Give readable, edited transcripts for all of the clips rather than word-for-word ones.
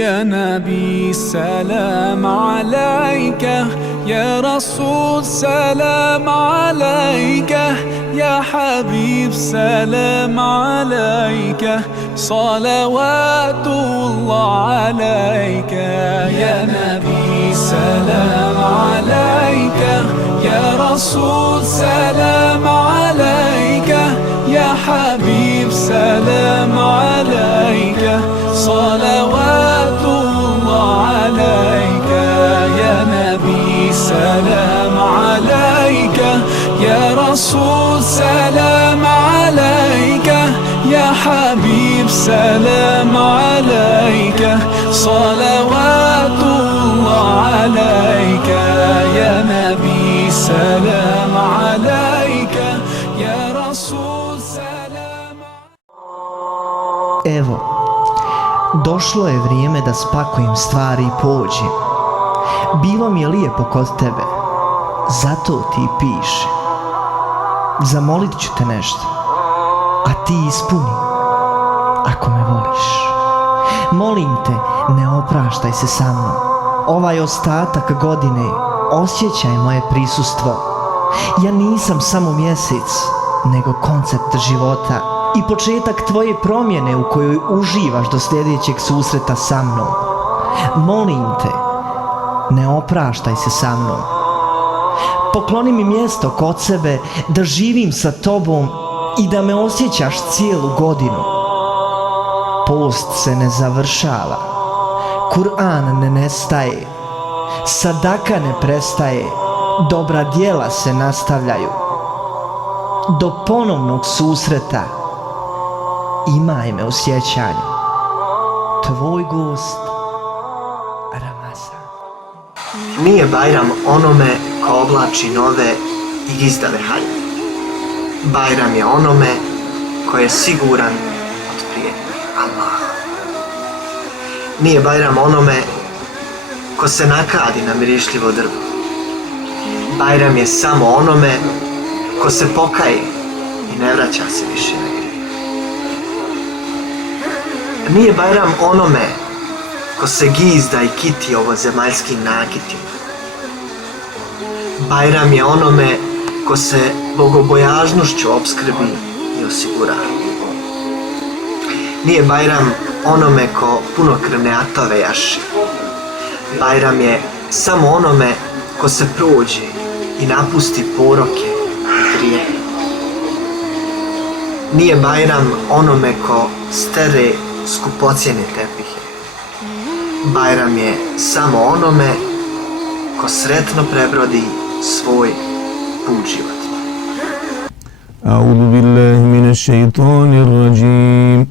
يا نبي سلام عليك، يا رسول سلام عليك، يا حبيب سلام عليك، صلوات الله عليك. يا نبي سلام عليك، يا رسول سلام عليك، يا حبيب سلام عليك، صلوات الله عليك. يا نبي سلام عليك، يا رسول سلام عليك، يا حبيب سلام عليك، صلوات الله عليك. يا نبي سلام عليك، يا رسول سلام. Evo, došlo je vrijeme da spakujem stvari i pođem. Bilo mi je lijepo kod tebe, zato ti piše. Zamolit ću te nešto, a ti ispuni, ako me voliš. Molim te, ne opraštaj se sa mnom. Ovaj ostatak godine osjećaj moje prisustvo. Ja nisam samo mjesec, nego koncept života i početak tvoje promjene u kojoj uživaš do sljedećeg susreta sa mnom. Molim te, ne opraštaj se sa mnom. Pokloni mi mjesto kod sebe da živim sa tobom i da me osjećaš cijelu godinu. Post se ne završava, Kur'an ne nestaje, sadaka ne prestaje, dobra djela se nastavljaju. Do ponovnog susreta imaj me u sjećanju. Tvoj gost Ramazan. Nije Bajram onome ko oblači nove i izdane haljine. Bajram je onome ko je siguran od prijetnje Allaha. Nije Bajram onome ko se nakadi na mirišljivo drvo. Bajram je samo onome ko se pokaje i ne vraća se više na grijeh. Nije Bajram onome ko se gizda i kiti ovozemaljskim nakitima. Bajram je onome ko se bogobojaznošću opskrbi i osigura. Nije Bajram onome ko punokrvne atove jaši. Bajram je samo onome ko se prođe i napusti poroke i grijehe. Nije Bajram onome ko stere skupocjene tepihe. Bajram je samo onome ko sretno prebrodi svoj put života. A'udhu billahi minash shaitanir rajim.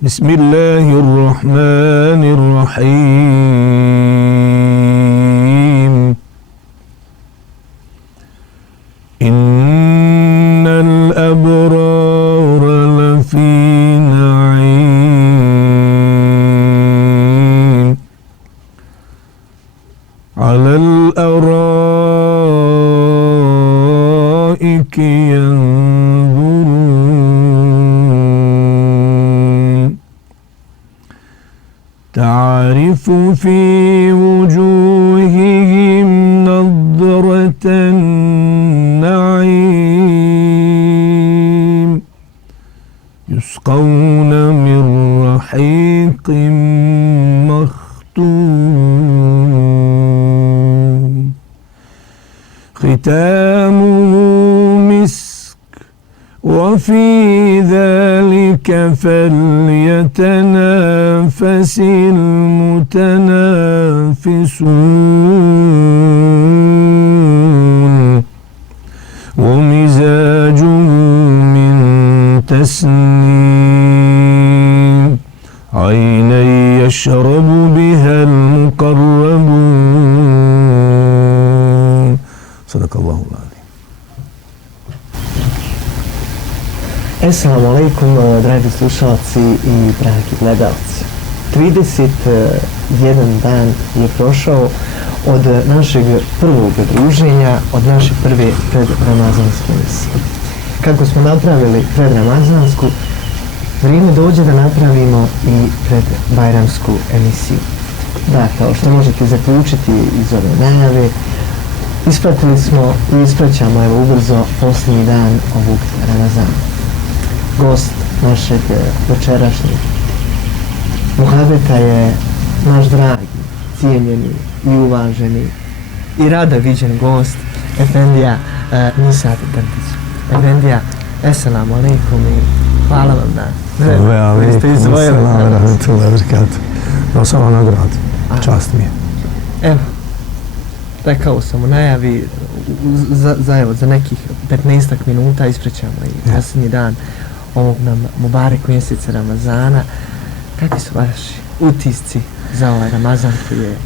Bismillahirrahmanirrahim. Innal abrara lafi na'im. Alal araiki yanzurun. تعرف في وجوههم نضرة النعيم يسقون من رحيق مختوم ختامه مسك وفي ذلك فليتنافس المتنافسون ومزاجه من تسنيم عينا يشرب بها المقربون صدق الله العظيم. Assalamu alaikum, dragi slušalci i dragi gledalci. 31 dan je prošao od našeg prvog druženja, od naše prve predramazanske emisije. Kako smo napravili predramazansku, Vrijeme dođe da napravimo i pred bajramsku emisiju. Da, kao što možete zaključiti iz ove najave, ispratili smo i ispraćamo evo ubrzo posljednji dan ovog Ramazana. Gost našeg večerašnjeg muhabeta je naš dragi, cijenjeni i uvaženi i rado viđen gost Efendija Nisat Drdić. Efendija, eselamu alaikum i hvala vam na Ve ste izdvojili. Dao sam vam nagradu. Čast mi je. Evo, rekao sam u najavi, za nekih 15 minuta isprećamo i posljednji dan ovog nam Mubarek mjeseca Ramazana. Kakvi su vaši utisci za ovaj Ramazan koji je...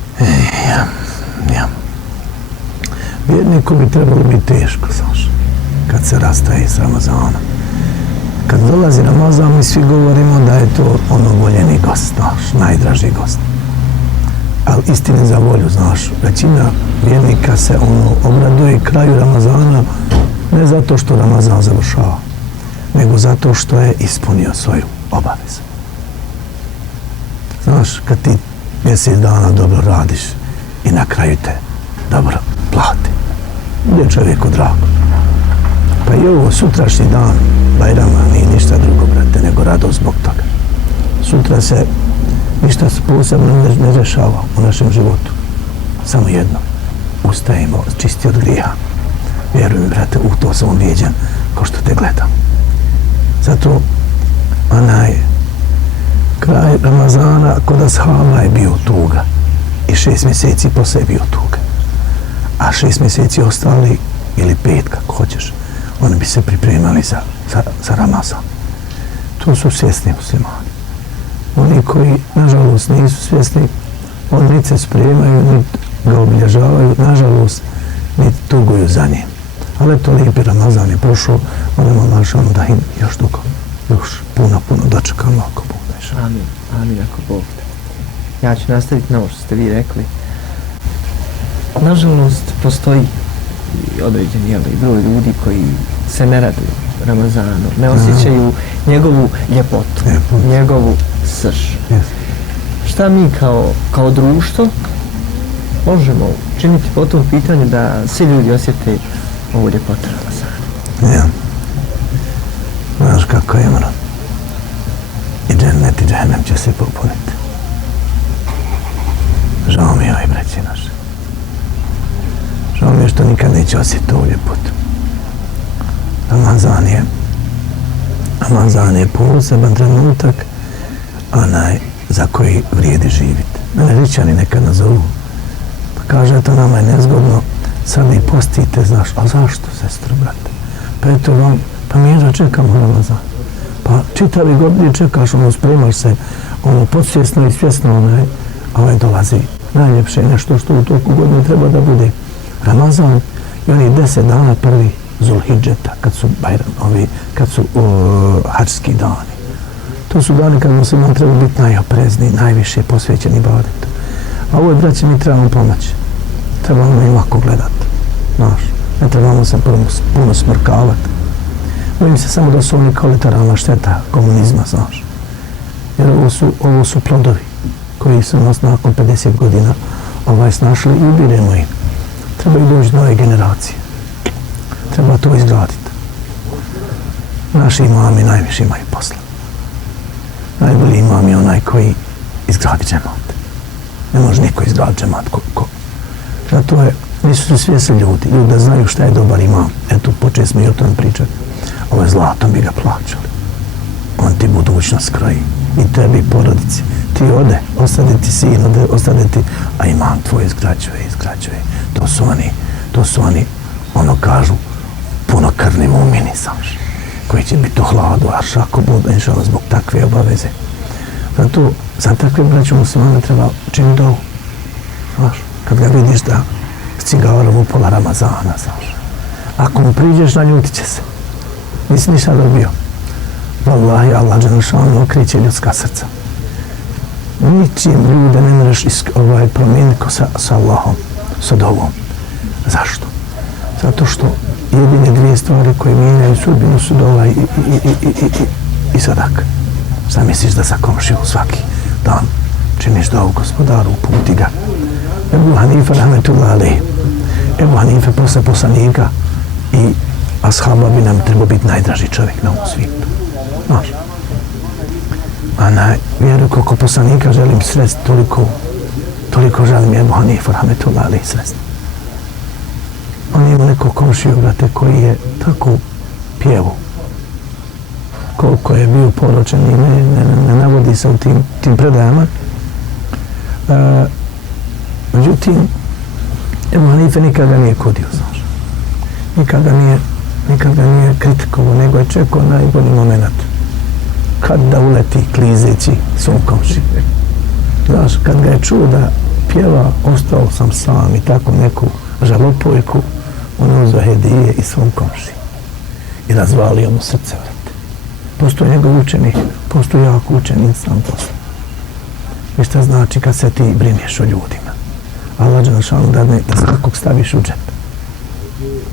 Ja. Vjerniku bi trebalo biti teško, znaš, kad se rastaje s Ramazanom. Kad dolazi Ramazan, mi svi govorimo da je to ono voljeni gost, znaš, najdraži gost. Ali istine za volju, znaš, većina vjernika se obraduje kraju Ramazana ne zato što Ramazan završava, nego zato što je ispunio svoju obavezu. Znaš, kad ti mjesec dana dobro radiš i na kraju te dobro plati, gdje je čovjeku drago. Pa i ovo sutrašnji dan Bajrama nije ništa drugo, brate, nego radost zbog toga. Sutra se ništa posebno ne rešava u našem životu. Samo jedno. Ustajemo čisti od grijeha. Vjerujem, brate, u to sam ubijeđen ko što te gledam. Zato onaj kraj Ramazana kod ashaba je bio tuga. I 6 mjeseci poslije je bio tuga. A 6 mjeseci ostali, ili 5 kako hoćeš, oni bi se pripremali za Ramazan. To su svjesni muslimani. Oni koji, nažalost, nisu svjesni, oni niti se spremaju, niti ga obilježavaju, nažalost, niti tuguju za njim. Ali to lijepi Ramazan je prošao, molimo Allahšanu da im još dugo, još puno dočekamo ako Bog da. Amin, ako Bog da. Ja ću nastaviti na ovo što ste vi rekli. Nažalost, postoji određen broj ljudi koji se ne raduju Ramazanu, ne osjećaju njegovu ljepotu, njegovu srž. Šta mi kao društvo možemo činiti po tom pitanju da svi ljudi osjete ovu ljepotu Ramazana? Ja. Znaš kako je ono? I džennet i džehennem će se popuniti. Žao mi je ovaj braći naše. Žao mi je što nikad neće osjetiti ovu ljepotu. Ramazan je poseban trenutak onaj za koji vrijedi živjeti. Mene Ričani nekad nazovu. Pa kaže, to nama je nezgodno, sad vi postite, znaš, a zašto, sestro, brate? Pa eto vam, pa mi jedva čekamo Ramazan. Pa čitavi godini čekaš, spremaš se, podsvjesno i svjesno, dolazi najljepše nešto što u toku godine treba da bude Ramazan i oni 10 dana prvi Zulhidžeta, kad su hadžski dani. To su dani kad musliman treba biti najoprezniji, najviše posvećeni ibadetu. A ovoj braći mi trebamo pomoći. Trebamo im lako gledati. Znaš, ne trebamo se puno smrkavati. Bojim se samo da su oni kolateralna šteta komunizma, znaš. Jer ovo su plodovi koji su nas nakon 50 godina snašli i ubiremo ih. Trebaju doći nove generacije. Treba to izgraditi. Naši imami najviše imaju posla. Najbolji imam je onaj koji izgradi džemat. Ne može niko izgraditi džemat. Zato nisu se svjesni ljudi da znaju šta je dobar imam. Eto, počeli smo i o tom pričati. Ovo zlatom bi ga plaćali. On ti budućnost kroji. I tebi, i porodici. Ti ostane ti sin, ostane ti, a imam tvoj izgrađuje. To su oni, kažu, punokrvni mumini, znaš, koji će biti u hladu, a šako bude, inšala, zbog takve obaveze. Zato, za takve braću muslimane treba činiti dovu. Znaš, kad ga vidiš da s cigarom u pola Ramazana, znaš. Ako mu priđeš, naljutit će se. Nisi ništa dobio. Wallahi, Allah dželešanu okreće ljudska srca. Ničim ljude ne možeš promijeniti sa Allahom, sa dovom. Zašto? Zato što jedine dvije stvari koje mijenjaju sudbinu su dova i sadaka. Šta misliš da sa komšijom svaki dan činiš dovu Gospodaru, uputi ga. Ebu Hanife rahmetullahi alejhi. Ebu Hanife posle poslanika i ashaba bi nam trebao biti najdraži čovjek na ovom svijetu. Znaš. A na vjeru koliko poslanika želim sresti, toliko želim Ebu Hanife rahmetullahi alejhi sresti. On ima neko komšiju, brate, koji je tako pjevu. Koliko je bio poročen i ne navodi se u tim predajama. Međutim, Ebu Hanife nikada nije kodio, znaš. Nikada nije kritikovao, nego je čekao najbolji moment. Kad da uleti klizeći svom komši. Znaš, kad ga je čuo da pjeva, ostao sam sam i tako neku žalopojku, on je uzeo hedije i svom komši. I razvalio mu srce, vrate. Postoji njegov učenik, postoji jako učen insan posle. I šta znači kad se ti brinješ o ljudima? Allah dželešanu dadne da svakog staviš u džep.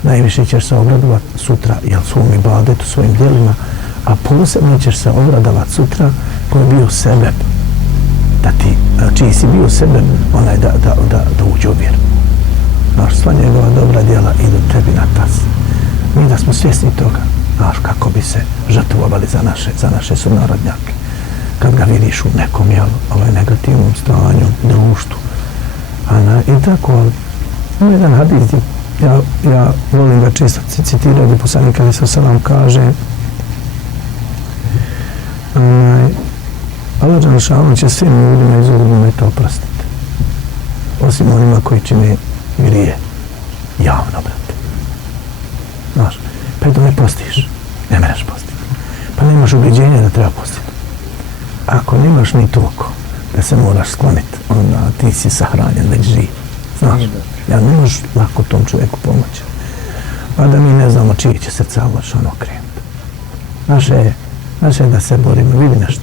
Najviše ćeš se obradovat sutra, jel, svom ibadetu, svojim djelima, a posebno ćeš se obradovat sutra koji je bio sebeb, čiji si bio sebeb, onaj da uđe u vjeru. Znaš, sva njegova dobra djela idu tebi na tas. Mi da smo svjesni toga, znaš, kako bi se žrtvovali za naše sunarodnjake. Kad ga vidiš u nekom, jel, negativnom stanju, društvu. I tako, ali jedan hadis, ja volim ga često citirati, poslanik alejhi selam kaže Allah dželešanu će svim ljudima iz ovog umeta oprostiti. Osim onima koji čine grije javno, brate. Znaš, pa eto ne postiš, ne mereš postiti. Pa nemaš ubjeđenja da treba postiti. Ako nemaš ni toliko da se moraš skloniti, onda ti si sahranjen, već živ. Znaš, ja ne možeš lako tom čovjeku pomoći. A da mi ne znamo čiji će srca Allah okrenuti. Naše je da se borimo, vidi nešto.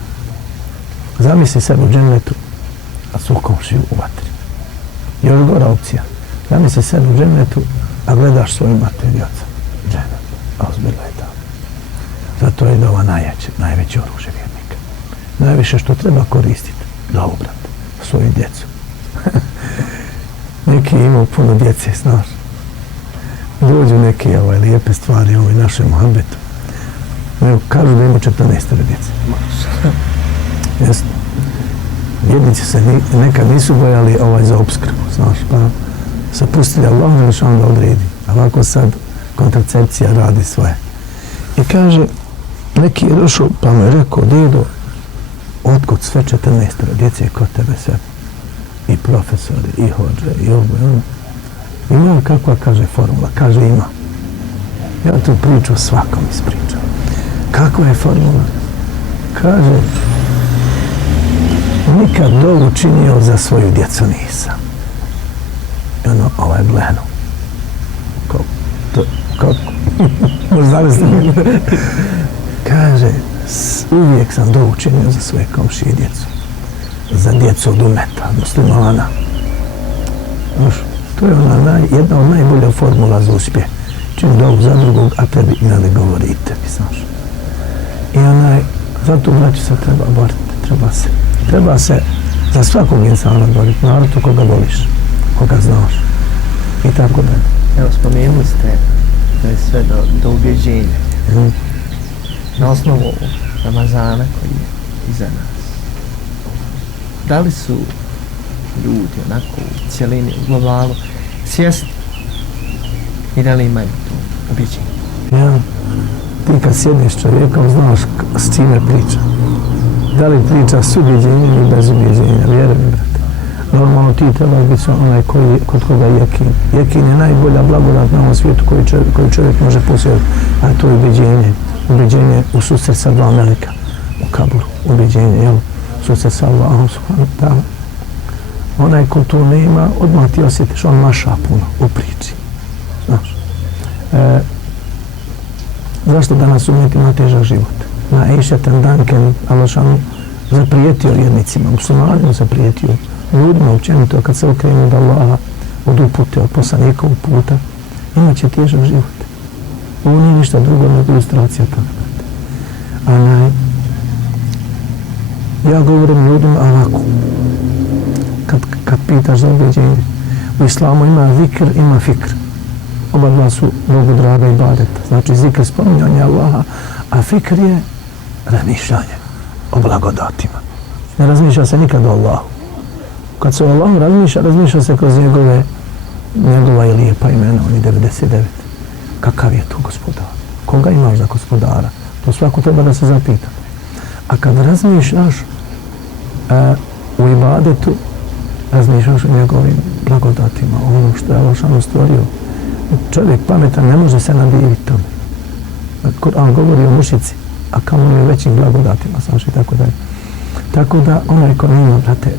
Zamisli sebe u džennetu, a svog komšiju u vatri. Još gora opcija. Zamisli sebe u džennetu, a gledaš svoju mater i oca. Džennet, a uzbila je tamo. Zato je dova najveće oružje vjernika. Najviše što treba koristiti, dovu, brate, svoju djecu. Neki imaju puno djece, znaš. Dođu neke lijepe stvari u našem muhabbetu. Kažu da ima 14 djece. Jasno. Jednici se nekad nisu bojali za opskrbu, znaš, pa se pustili Allah dželešanu da odredi. A ovako sad kontracepcija radi svoje. I kaže, neki je došao pa mu je rekao, dedo, otkud sve 14 djece kod tebe sve? I profesori, i hođe, i ovo, i ono. Ima kakva, kaže, formula? Kaže, ima. Ja tu priču svakom ispričam. Kakva je formula? Kaže, nikad dovu činio za svoju djecu nisam. I ono, ovo je bleno. Kako? Možda zamisliti. Kaže, uvijek sam dovu činio za svoje komšije i djecu. Za djecu od umeta, muslimana. Znaš, to je jedna od najbolja formula za uspjeh. Čini dovu za drugog, a tebi ne li govori i tebi, znaš. I zato braću se treba boriti, treba se za svakog insana boriti, naravno koga voliš, koga znaš i tako dalje. Evo, spomenuli ste da je sve do ubjeđenja. Na osnovu Ramazana koji je iza nas. Da li su ljudi onako u cijelini, u globalu, svjesni i da li imaju to ubjeđenje? Ja, ti kad sjedneš čovjekom, znaš s čime priča. Da li priča s ubjeđenjem ili bez ubjeđenja, vjeruj mi, brate. Normalno ti trebaš biti onaj kod koga je jekin. Jekin je najbolja blagodat na ovom svijetu koju čovjek može posjediti, a to je ubjeđenje. Ubjeđenje u susret sa dva meleka u kaburu. Ubjeđenje, jel? Susret sa Allahom, subhanahu wa ta'ala. Onaj ko to nema, odmah ti osjetiš, on maša puno u priči. Znaš. Zašto danas umjeti ima težak život? Na Ejšetan Danken, Allah zaprijetio vjernicima, muslimanima zaprijetio, ljudima općenito kad se okrenu od Allaha, od upute, od poslanikovog puta, imat će težak život. Ovo nije ništa drugo nego ilustracija toga. Ja govorim ljudima ovako, kad pitaš za ubjeđenje, u islamu ima zikr, ima fikr. Oba dva su Bogu draga ibadeta. Znači zikr spominjanje Allaha, a fikr je razmišljanje o blagodatima. Ne razmišlja se nikad o Allahu. Kad se o Allahu razmišlja se kroz njegova i lijepa imena, oni 99. Kakav je to gospodar? Koga imaš za gospodara? To svako treba da se zapita. A kad razmišljaš u ibadetu, razmišljaš o njegovim blagodatima, ono što je Allah stvorio. Čovjek pametan ne može se nadiviti tome. Kur'an govori o mušici, a kao on je većim blagodatima, znaš i tako dalje. Tako da onaj ko nima, brate,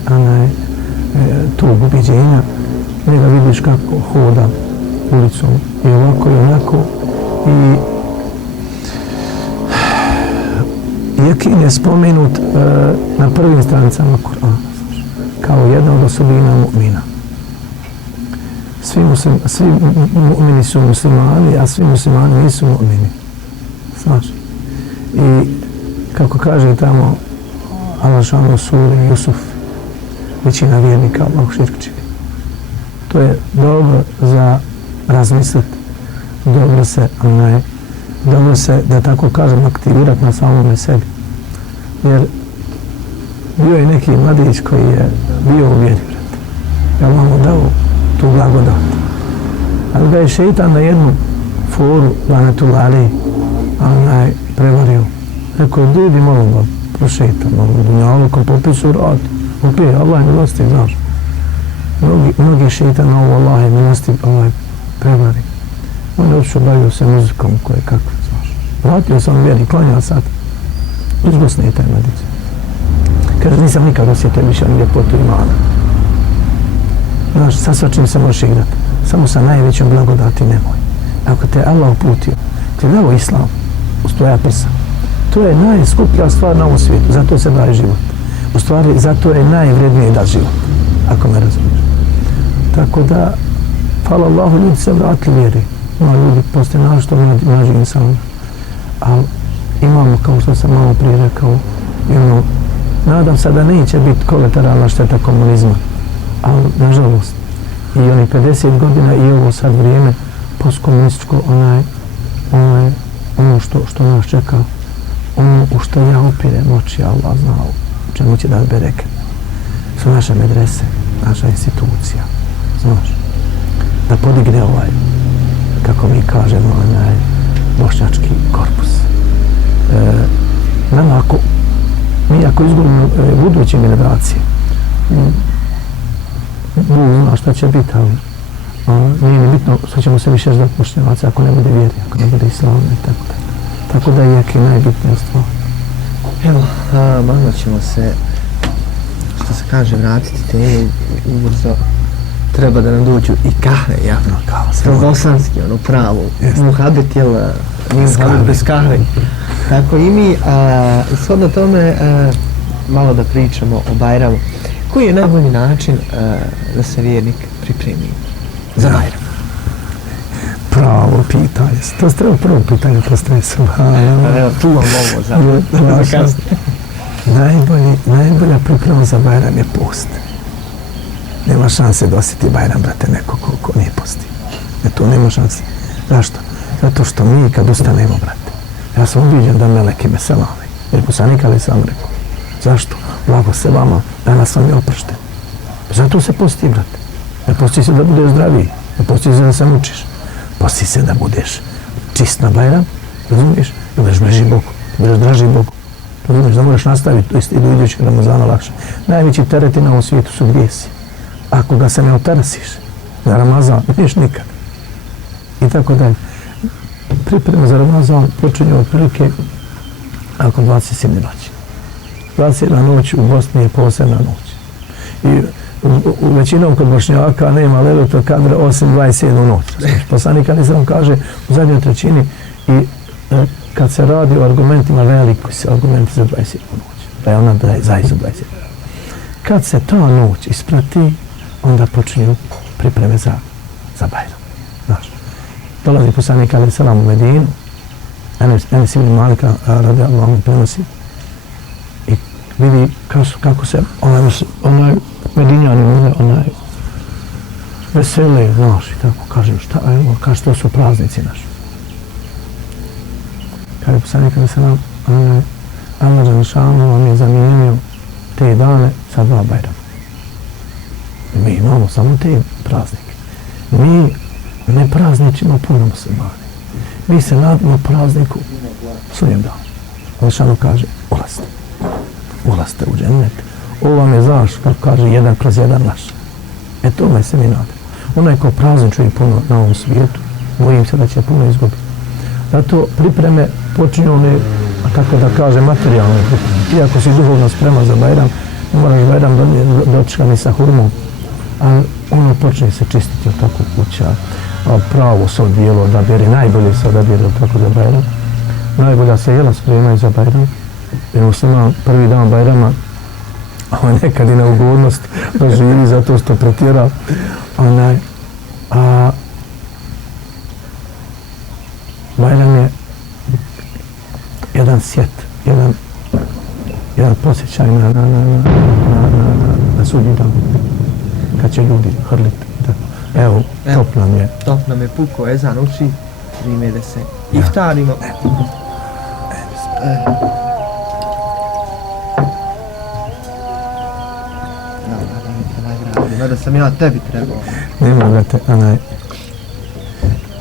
tog ubjeđenja, njega vidiš kako hoda ulicom i ovako i onako i jakin je spomenut na prvim stranicama Kur'ana kao jedna od osobina mu'mina. Svi mu'mini su muslimani, a svi muslimani nisu mu'mini. Znaš? I kako kaže tamo Allah u suri Jusuf, većina vjernika Allah širk čini. To je dobro za razmisliti, dobro se, da tako kažem, aktivirati na samome sebi. Jer bio je neki mladić koji je bio u vjeri, ja vam mu dao tu blagodat. Ali ga je šeitan na jednu foru, lanetullah alejhi, prevario. Rekao je, ljudi, molim ga, prošetam, dunjalukom, popisu rad, opije, Allah je milostiv, znaš. Mnogi šeitan na ovo Allah je milostiv, prevari. On je odšao, bavio se muzikom koje kakve, znaš. Vratio sam vjeri, klanjao sad. Iz Bosne je taj mladić. Kaže, nisam nikad osjetio više ni ljepotu imana. Znaš, sa svačim se možeš igrati. Samo sa najvećom blagodati nemoj. Ako te Allah uputio, te dao islam uz tvoja prsa, to je najskuplja stvar na ovom svijetu. Zato se daje život. U stvari, zato je najvrednije dati život. Ako me razumiješ. Tako da, hvala Allahu, ljudi se vratili vjeri. Ima ljudi postoje našto mlađi insan. Ali imamo, kao što sam malo prije rekao, nadam se da neće biti kolateralna šteta komunizma. Ali, nažalost, i oni 50 godina i ovo sad vrijeme postkomunističko, ono što nas čeka, ono u što ja opirem oči, Allah zna u čemu će da bereke. Su naše medrese, naša institucija, znaš, da podigne kako mi kažemo, bošnjački korpus. Mi ako izgubimo buduće generacije, Bog zna šta će biti, ali nije mi bitno što ćemo se više ždati Bošnjavaca ako ne bude vjeri, ako ne bude islama i tako da. Tako da je najbitnija stvar. Evo, malo ćemo se, što se kaže, vratiti te ubrzo. Treba da nam dođu i kahve, javno. To bosanski, ono pravo. Muhabet, jel, muhabet bez kahve. Tako i mi, shodno tome, malo da pričamo o Bajramu. Koji je najbolji način da se vjernik pripremi za Bajram? Pravo pitanje. To se treba prvo pitanje postresu. Evo, tu vam ovo za kasnije. Najbolja priprema za Bajram je post. Nema šanse da osjeti Bajram, brate, neko ko nije posti. To nema šanse. Zašto? Zato što mi kad ustanemo, brate, ja sam uviđen da meleki me selame. Jer poslanik ali sam rekao. Zašto? Blago se vama, danas vam je oprošten. Zato se posti, brate. Ne posti se da budeš zdraviji, ne posti se da se mučiš. Posti se da budeš čist na Bajram, razumiješ? Da budeš bliži Bogu, da budeš draži Bogu. Razumiješ, da moraš nastaviti, to isti do idućeg Ramazana lakše. Najveći tereti na ovom svijetu su grijesi. Ako ga se ne otarasiš, za Ramazan, neš nikad. I tako dalje. Priprema za Ramazan počinje od prilike oko 27. noći. 27. noć u Bosni je posebna noć. I u većinom kod Bošnjaka nema Lejletul Kadra osim 27. noć. Poslanik nisam kaže u zadnjoj trećini i kad se radi o argumentima, veliki su argumenti za 27. noć. Da je ona zaista 27. Kad se ta noć isprati, onda počinju pripreme za Bajram. Znaš, dolazi poslanik alejhi selam u Medinu, Enes ibn Malika radijallahu anhu prenosi i vidi kako se onaj Medinjani vesele, znaš, i tako kažem, šta, evo, kaže, to su praznici naši. Kaže, poslanik kada se nam, Allah Đelešanu vam je zamijenio te dane sa 2 Bajrama. Mi imamo samo te praznike. Mi ne prazničimo puno muslimani. Mi se nadamo prazniku sunjem danu. Đelešanu kaže, ulazite u džennet. Ovo vam je, znaš, kako kaže, 1/1 naš. Tome se mi nadamo. Onaj ko prazničuje puno na ovom svijetu, bojim se da će puno izgubiti. Zato pripreme počinju one, kako da kaže, materijalne pripreme. Ti ako si duhovno spreman za Bajram, ne moraš Bajram dočekati sa hurmom, ali ono počne se čistiti od tako kuća, pravo se odbijelo odabiri, najbolje se odabiri od tako za Bajram. Najbolja se jela spremaju za Bajram. Jer musliman prvi dan Bajrama, a nekad i neugodnost doživi zato što pretjera Bajram je jedan sjet, jedan posjećaj na sudnji dan, kad će ljudi hrliti. Evo, top nam je. Top nam je puko, ezan uči, vrijeme da se iftarimo. Da sam ja tebi trebao. Nema da te,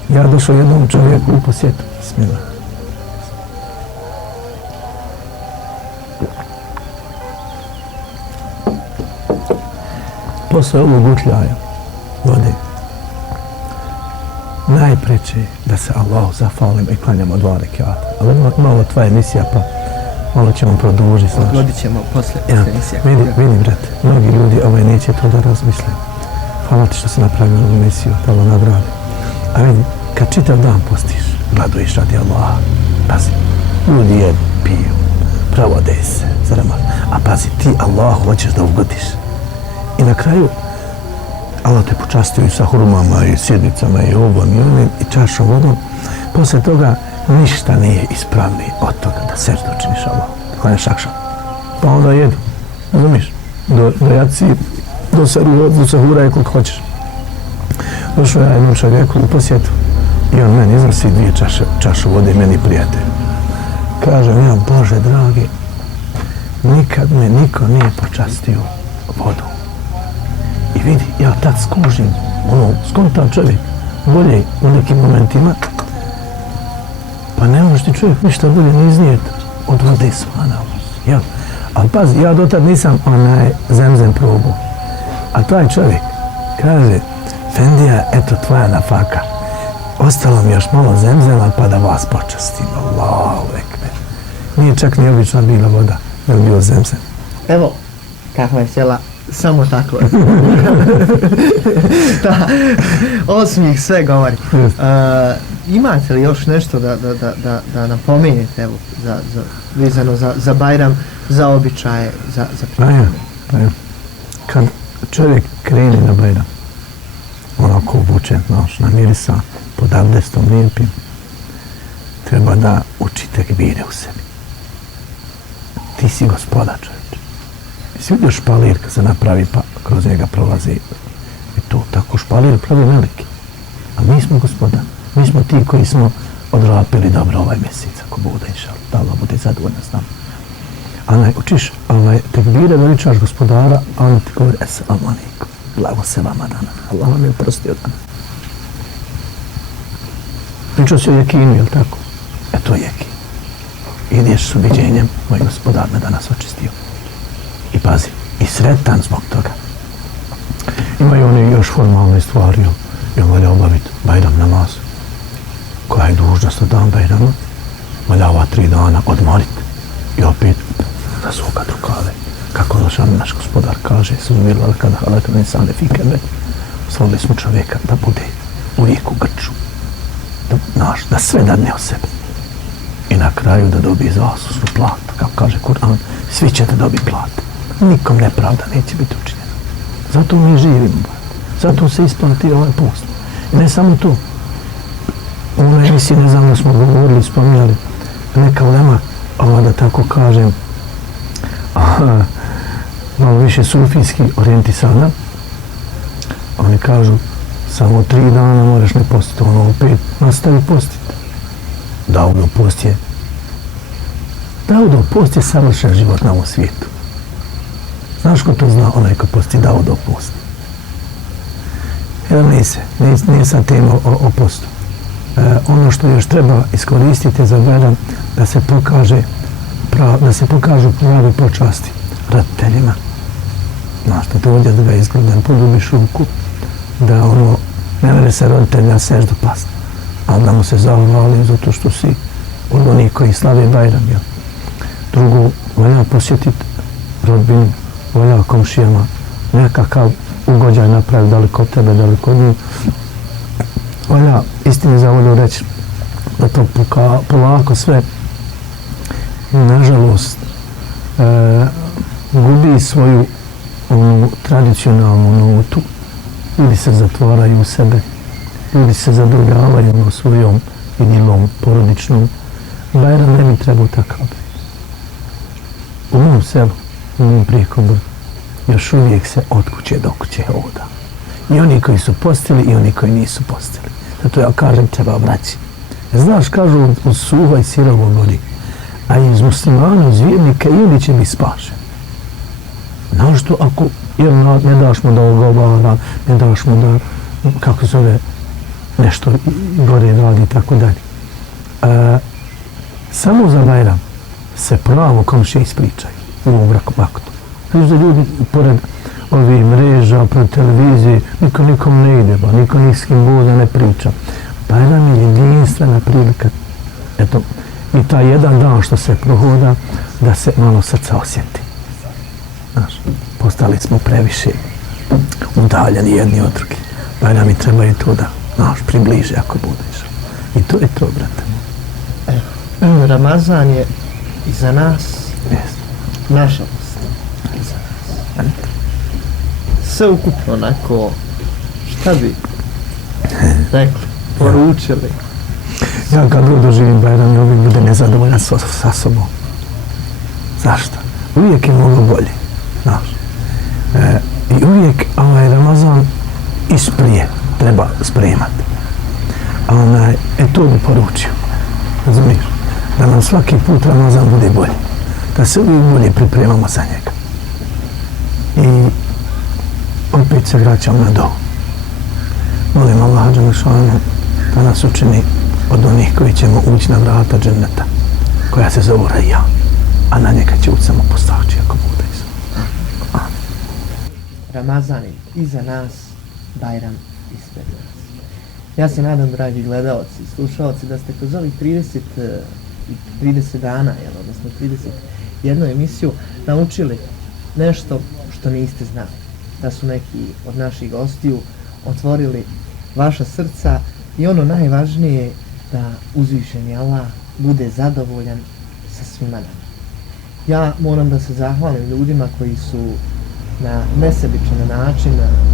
ja došao jednom čovjeku u posjetu. Bismillah. Posle ovog utljaja vode, najpreće je da se Allahu zahvalim i klanjamo 2 rekata. Ali malo tvoja emisija, pa malo ćemo produžiti. Odgodit ćemo posle emisija. Vidi, brate, mnogi ljudi neće to da razmisle. Hvala ti što si napravio ovu emisiju, da ovo nagradi. A vidi, kad čitav dan postiš, gladuješ radi Allaha, pazi, ljudi jedu, piju, provode se, zarama, a pazi, ti Allahu hoćeš da ugodiš. I na kraju, Allah te počastio i sa hurmama i sjednicama i ovom i onim i čašom vodom. Posle toga ništa nije ispravnije od toga da seždu učiniš Allah, da klanjaš akšam. Pa onda jedu, razumiješ? Do jaci, do sahura je koliko hoćeš. Došao ja jednom čovjeku u posjetu i on meni iznosi 2 čaše vode, meni prijatelj. Kažem ja, Bože dragi, nikad me niko nije počastio vodom. I vidi, ja tad skužim, skontam čovjek, bolje u nekim momentima, pa ne možeš ti čovjek ništa bolje ne iznijeti od vode svana. Ja. Ali pazi, ja dotad nisam zemzem probao. A taj čovjek kaže, Fendija, eto tvoja nafaka. Ostalo mi još malo zemzema pa da vas počastim. Allahu ekber. Nije čak ni obična bila voda, da bi bio zemzem. Evo, kakva je sjela, samo tako. Osmijeh sve govori. Imate li još nešto da napomenete, evo, vezano za Bajram, za običaje, za pripreme? Kad čovjek krene na Bajram, onako obučen, namirisan, pod abdestom lijepim, treba da uči tekbire u sebi. Ti si gospoda, čovječe. Si vidio špalir kad se napravi pa kroz njega prolazi i to tako špalir pravi veliki. A mi smo gospoda. Mi smo ti koji smo odrapili dobro ovaj mjesec, ako bude inšallah, da Allah bude zadovoljna s nama. Učiš tekbire, veličaš gospodara, a on ti govori, assalamu alaikum, blago se vama danas, Allah vam je oprostio danas. Pričao si o jekinu, jel tako? To je jekin. Ideš s ubiđenjem, moj gospodar me danas očistio. I pazi, i sretan zbog toga. Imaju oni još formalne stvari, jel valja obaviti Bajram namaz, koja je dužnost od dan Bajrama, valja ova 3 dana odmoriti i opet da sukat rukave. Kako naš gospodar kaže, subhanallah kada halakna insane fi kabad, stvorili smo čovjeka da bude uvijek u grču, da sve dadne o sebe. I na kraju da dobije zaslužnu platu, kako kaže Kur'an, svi ćete dobiti platu. Nikom nepravda neće biti učinjena. Zato mi živimo, zato se isplati ovaj post. I ne samo to. U onoj emisiji, ne znam da smo govorili, spominjali, neka ulema, da tako kažem, malo više sufijski orijentisana. Oni kažu, samo 3 dana moraš ne postiti, ono opet nastavi postiti. Daudov post je savršen život na ovom svijetu. Znaš ko to zna? Onaj ko posti Daudov post. Nije sad tema o postu. Ono što još treba iskoristiti za Bajram, da se pokažu pravi počasti roditeljima. Znaš, da dođe da ga izgledam, poljubiš ruku, da ono, ne vede se roditelj na seždu past, ali da mu se zahvalim zato što si od onih koji slave Bajram. Ja. Drugo, valja posjetiti rodbinu, valja komšijama, nekakav ugođaj napravi daleko od tebe, daleko od njih. Valja, istini za volju reći da to polako sve, nažalost, gubi svoju tradicionalnu notu. Ljudi se zatvaraju u sebe, ljudi se zadovoljavaju svojom idilom porodičnom. Bajram ne bi trebao takav biti. U mom selu, u mom Prijekobrdu, još uvijek se od kuće do kuće hoda. I oni koji su postili i oni koji nisu postili. Zato ja kažem, treba vraći. Znaš, kažu uz suha i sirovo vodi, a iz muslimana, iz vjernika, ili će biti spašen. Znaš što, ako ne daš mu da ogovara, ne daš mu da, kako zove, nešto gore radi i tako dalje. Samo za Bajram se pravo komšije ispričaju u ovom vaktu. Viš da ljudi pored ovih mreža, pored televizije, niko nikom ne ide, niko ni s kim boda ne priča. Bajram je jedinstvena prilika, eto, i taj jedan dan što se prohoda, da se malo srca osjeti. Znaš, postali smo previše udaljeni jedni od drugih. Bajram mi treba i to da, znaš, približe ako budeš. I to je to, brate. Ramazan je i za nas, nažalost, i za nas. Sve ukupno onako, šta bi rekli, poručili? Ja kad doživim Bajram, ja uvijek bude nezadovoljan sa sobom. Zašto? Uvijek je mnogo bolje, znaš. I uvijek Ramazan isprije treba spremati. To bi poručio, razumiješ? Da nam svaki put Ramazan bude bolji. Da se uvijek bolje pripremamo za njega. I opet se vraćam na dovu. Molim Allaha Đelešanu da nas učini od onih koji ćemo ući na vrata dženneta, koja se zove Rajjan, a na njega će ući samo postači ako bude. Ramazan je iza nas, Bajram ispred nas. Ja se nadam, dragi gledalci i slušalci, da ste kroz ovih 30 dana, odnosno 31 emisiju, naučili nešto što niste znali. Da su neki od naših gostiju otvorili vaša srca i ono najvažnije, da uzvišeni Allah bude zadovoljan sa svima nama. Ja moram da se zahvalim ljudima koji su na nesebičan način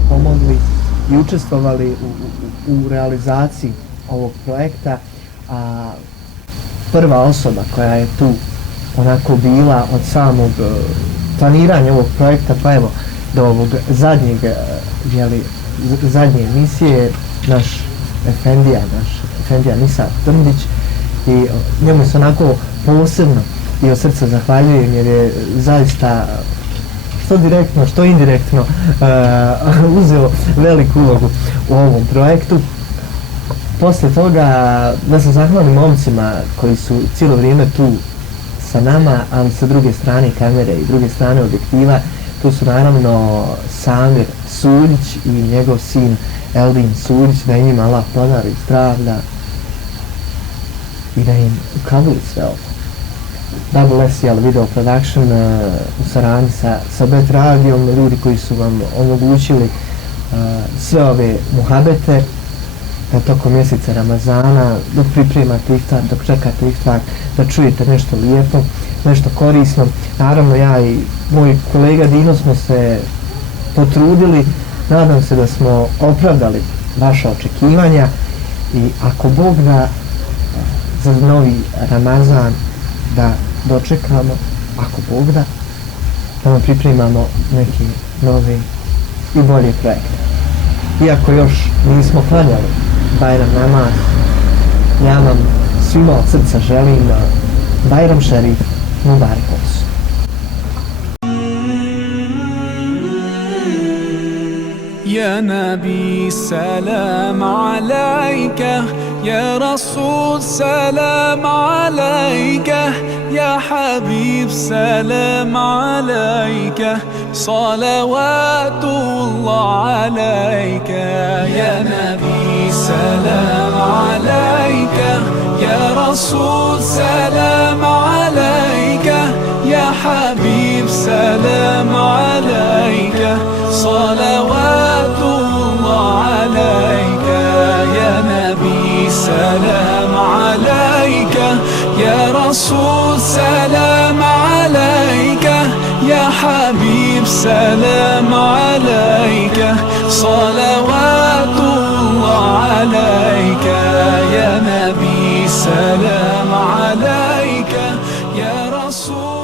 pomogli i učestvovali u realizaciji ovog projekta, a prva osoba koja je tu onako bila od samog planiranja ovog projekta, pa evo do ovog zadnje emisije, naš Efendija Nisar Trndić, i njemu se onako posebno i od srca zahvaljujem, jer je zaista što direktno, što indirektno uzeo veliku ulogu u ovom projektu. Posle toga da se zahvalim momcima koji su cijelo vrijeme tu sa nama, ali sa druge strane kamere i druge strane objektiva. Tu su naravno Samir Suljić i njegov sin Eldin Suljić, da im Allah podari zdravlja i da im ukabuli sve ovo. Double SL Video Production u saradnji sa Bet Radijom, ljudi koji su vam omogućili sve ove muhabete da tokom mjeseca Ramazana, dok pripremate iftar, dok čekate iftar, da čujete nešto lijepo, nešto korisno. Naravno, ja i moj kolega Dino smo se potrudili, nadam se da smo opravdali vaša očekivanja i ako Bog da za novi Ramazan da dočekamo, ako Bog da, da vam pripremamo neki novi i bolji projekt. Iako još nismo klanjali Bajram namaz, ja vam svima od srca želim Bajram Šerif Mubarak olsun. يا نبي سلام عليك، يا رسول سلام عليك، يا حبيب سلام عليك، صلوات الله عليك. يا نبي سلام عليك، يا رسول سلام عليك، يا حبيب سلام عليك، صلوات الله عليك. يا نبي سلام عليك، يا رسول سلام عليك، يا حبيب سلام عليك، صلوات الله عليك. يا نبي سلام عليك، يا رسول